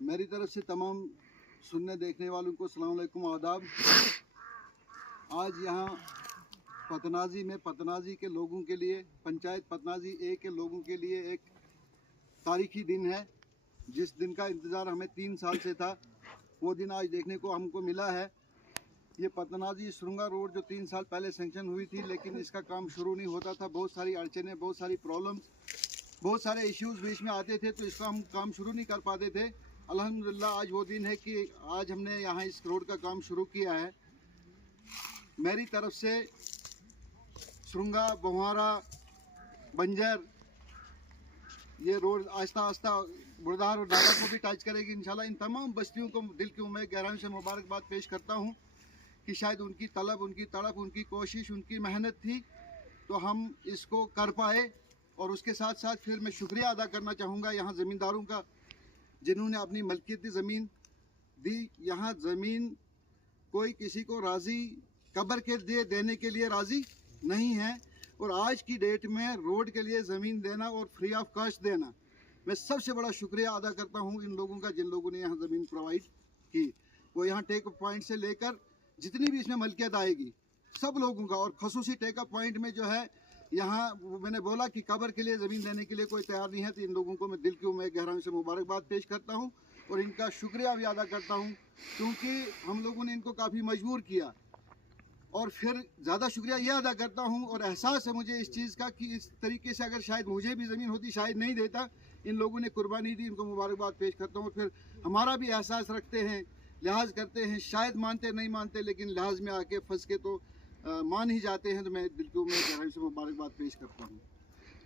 मेरी तरफ से तमाम सुनने देखने वालों को अस्सलाम वालेकुम आदाब। आज यहाँ पतनाजी में पतनाजी के लोगों के लिए, पंचायत पतनाजी ए के लोगों के लिए एक तारीखी दिन है। जिस दिन का इंतज़ार हमें 3 साल से था, वो दिन आज देखने को हमको मिला है। ये पतनाजी सुरंगा रोड जो 3 साल पहले सेंक्शन हुई थी, लेकिन इसका काम शुरू नहीं होता था। बहुत सारी अड़चनें, बहुत सारी प्रॉब्लम्स, बहुत सारे इश्यूज़ बीच में आते थे, तो इसका हम काम शुरू नहीं कर पाते थे। अल्हम्दुलिल्लाह आज वो दिन है कि आज हमने यहाँ इस रोड का काम शुरू किया है। मेरी तरफ से सुरंगा, बहुआरा, बंजर ये रोड आहिस्ता आहिस्ता बुरदार और डाला को भी टच करेगी इंशाल्लाह। इन तमाम बस्तियों को दिल की मैं गहराई से मुबारकबाद पेश करता हूँ कि शायद उनकी तलब, उनकी तड़प, उनकी कोशिश, उनकी मेहनत थी तो हम इसको कर पाए। और उसके साथ साथ फिर मैं शुक्रिया अदा करना चाहूँगा यहाँ ज़मींदारों का, जिन्होंने अपनी मलकियती ज़मीन दी। यहाँ ज़मीन कोई किसी को राज़ी कब्र के लिए देने के लिए राज़ी नहीं है, और आज की डेट में रोड के लिए ज़मीन देना और फ्री ऑफ कॉस्ट देना, मैं सबसे बड़ा शुक्रिया अदा करता हूँ इन लोगों का, जिन लोगों ने यहाँ ज़मीन प्रोवाइड की। वो यहाँ टेक अप पॉइंट से लेकर जितनी भी इसमें मलकियत आएगी सब लोगों का, और खसूसी टेक अप पॉइंट में जो है यहाँ मैंने बोला कि कब्र के लिए ज़मीन देने के लिए कोई तैयार नहीं है, तो इन लोगों को मैं दिल की मैं गहराई से मुबारकबाद पेश करता हूँ और इनका शुक्रिया भी अदा करता हूँ, क्योंकि हम लोगों ने इनको काफ़ी मजबूर किया। और फिर ज़्यादा शुक्रिया ये अदा करता हूँ और एहसास है मुझे इस चीज़ का कि इस तरीके से अगर शायद मुझे भी ज़मीन होती शायद नहीं देता। इन लोगों ने कुर्बानी दी, इनको मुबारकबाद पेश करता हूँ। फिर हमारा भी एहसास रखते हैं, लिहाज करते हैं, शायद मानते नहीं मानते, लेकिन लिहाज में आके फंस के तो मान ही जाते हैं, तो मैं दिल को मैं गहराई से मुबारकबाद पेश करता हूँ।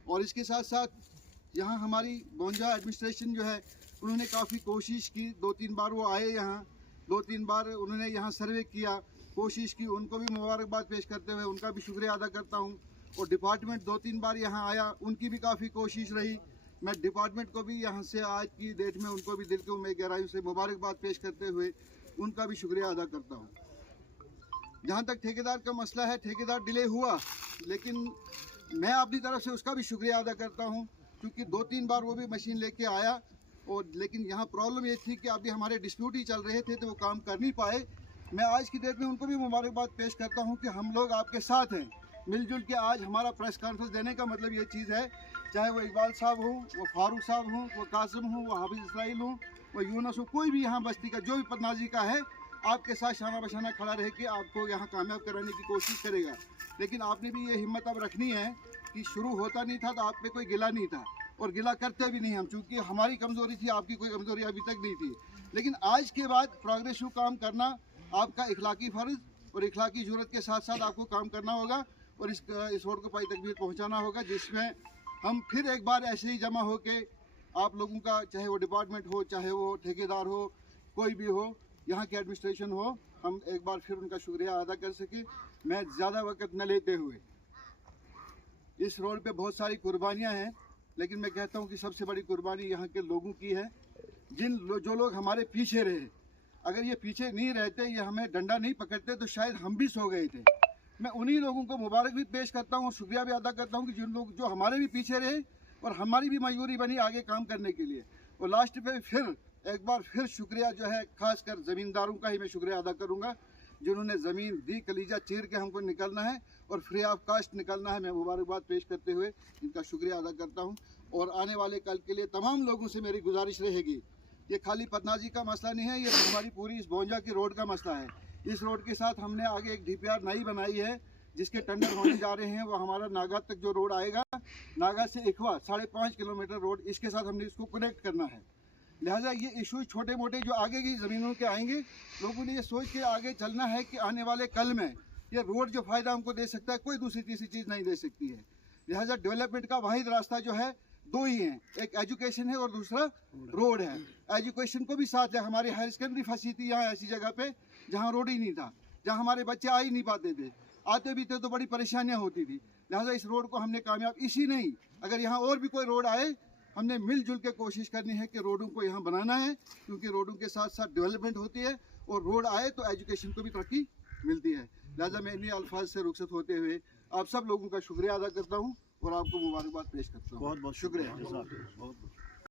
और इसके साथ साथ यहाँ हमारी बोंजा एडमिनिस्ट्रेशन जो है, उन्होंने काफ़ी कोशिश की। 2-3 बार वो आए यहाँ, 2-3 बार उन्होंने यहाँ सर्वे किया, कोशिश की, उनको भी मुबारकबाद पेश करते हुए उनका भी शुक्रिया अदा करता हूँ। और डिपार्टमेंट 2-3 बार यहाँ आया, उनकी भी काफ़ी कोशिश रही। मैं डिपार्टमेंट को भी यहाँ से आज की डेट में उनको भी दिल को मैं गहराई से मुबारकबाद पेश करते हुए उनका भी शुक्रिया अदा करता हूँ। जहाँ तक ठेकेदार का मसला है, ठेकेदार डिले हुआ, लेकिन मैं अपनी तरफ से उसका भी शुक्रिया अदा करता हूँ, क्योंकि 2-3 बार वो भी मशीन लेके आया। और लेकिन यहाँ प्रॉब्लम ये थी कि अभी हमारे डिस्प्यूट ही चल रहे थे, तो वो काम कर नहीं पाए। मैं आज की डेट में उनको भी मुबारकबाद पेश करता हूँ कि हम लोग आपके साथ हैं मिलजुल के। आज हमारा प्रेस कॉन्फ्रेंस देने का मतलब ये चीज़ है, चाहे वो इकबाल साहब हों, वो फारूक साहब हों, वो कासिम हों, वो हाफिज़ इसराइल हों, वो यूनस हो, कोई भी यहाँ बस्ती का जो भी पतनाजी का है, आपके साथ शाना बशाना खड़ा रह के आपको यहाँ कामयाब कराने की कोशिश करेगा। लेकिन आपने भी ये हिम्मत अब रखनी है कि शुरू होता नहीं था तो आप पे कोई गिला नहीं था, और गिला करते भी नहीं हम, चूँकि हमारी कमज़ोरी थी, आपकी कोई कमज़ोरी अभी तक नहीं थी। लेकिन आज के बाद प्रोग्रेसिव काम करना आपका इखलाकी फ़र्ज़ और इखलाकी ज़रूरत के साथ साथ आपको काम करना होगा, और इस रोड को पाई तकमील पहुँचाना होगा, जिसमें हम फिर एक बार ऐसे ही जमा हो के आप लोगों का, चाहे वो डिपार्टमेंट हो, चाहे वो ठेकेदार हो, कोई भी हो, यहाँ की एडमिनिस्ट्रेशन हो, हम एक बार फिर उनका शुक्रिया अदा कर सके। मैं ज़्यादा वक्त न लेते हुए, इस रोड पे बहुत सारी कुर्बानियाँ हैं, लेकिन मैं कहता हूँ कि सबसे बड़ी कुर्बानी यहाँ के लोगों की है, जो लोग हमारे पीछे रहे। अगर ये पीछे नहीं रहते, ये हमें डंडा नहीं पकड़ते, तो शायद हम भी सो गए थे। मैं उन्हीं लोगों को मुबारक भी पेश करता हूँ और शुक्रिया भी अदा करता हूँ कि जिन लोग जो हमारे भी पीछे रहे और हमारी भी मजबूरी बनी आगे काम करने के लिए। और लास्ट पे फिर एक बार फिर शुक्रिया जो है, खासकर ज़मींदारों का ही मैं शुक्रिया अदा करूँगा, जिन्होंने ज़मीन दी, कलीजा चीर के हमको निकलना है और फ्री ऑफ कास्ट निकलना है। मैं मुबारकबाद पेश करते हुए इनका शुक्रिया अदा करता हूँ। और आने वाले कल के लिए तमाम लोगों से मेरी गुजारिश रहेगी, ये खाली पतनाजी का मसला नहीं है, ये हमारी पूरी इस बोंजा की रोड का मसला है। इस रोड के साथ हमने आगे एक DPR नई बनाई है, जिसके टेंडर होने जा रहे हैं। वो हमारा नागा तक जो रोड आएगा, नागा से इखवा 5.5 किलोमीटर रोड, इसके साथ हमने इसको कनेक्ट करना है। लिहाजा ये इशूज़ छोटे मोटे जो आगे की ज़मीनों के आएंगे, लोगों ने ये सोच के आगे चलना है कि आने वाले कल में ये रोड जो फ़ायदा हमको दे सकता है, कोई दूसरी तीसरी चीज़ नहीं दे सकती है। लिहाजा डेवलपमेंट का वाहिद रास्ता जो है, 2 ही हैं, एक एजुकेशन है और दूसरा रोड है। एजुकेशन को भी साथ है। हमारी हायर सेकेंडरी फंसी थी यहाँ ऐसी जगह पे जहाँ रोड ही नहीं था, जहाँ हमारे बच्चे आ ही नहीं पाते थे, आते भी थे तो बड़ी परेशानियाँ होती थी। लिहाजा इस रोड को हमने कामयाब, इसी नहीं अगर यहाँ और भी कोई रोड आए, हमने मिलजुल के कोशिश करनी है कि रोडों को यहाँ बनाना है, क्योंकि रोडों के साथ साथ डेवलपमेंट होती है, और रोड आए तो एजुकेशन को भी तरक्की मिलती है। लिहाजा मैं इन्हीं अल्फाज से रुखसत होते हुए आप सब लोगों का शुक्रिया अदा करता हूँ और आपको मुबारकबाद पेश करता हूँ। बहुत बहुत शुक्रिया।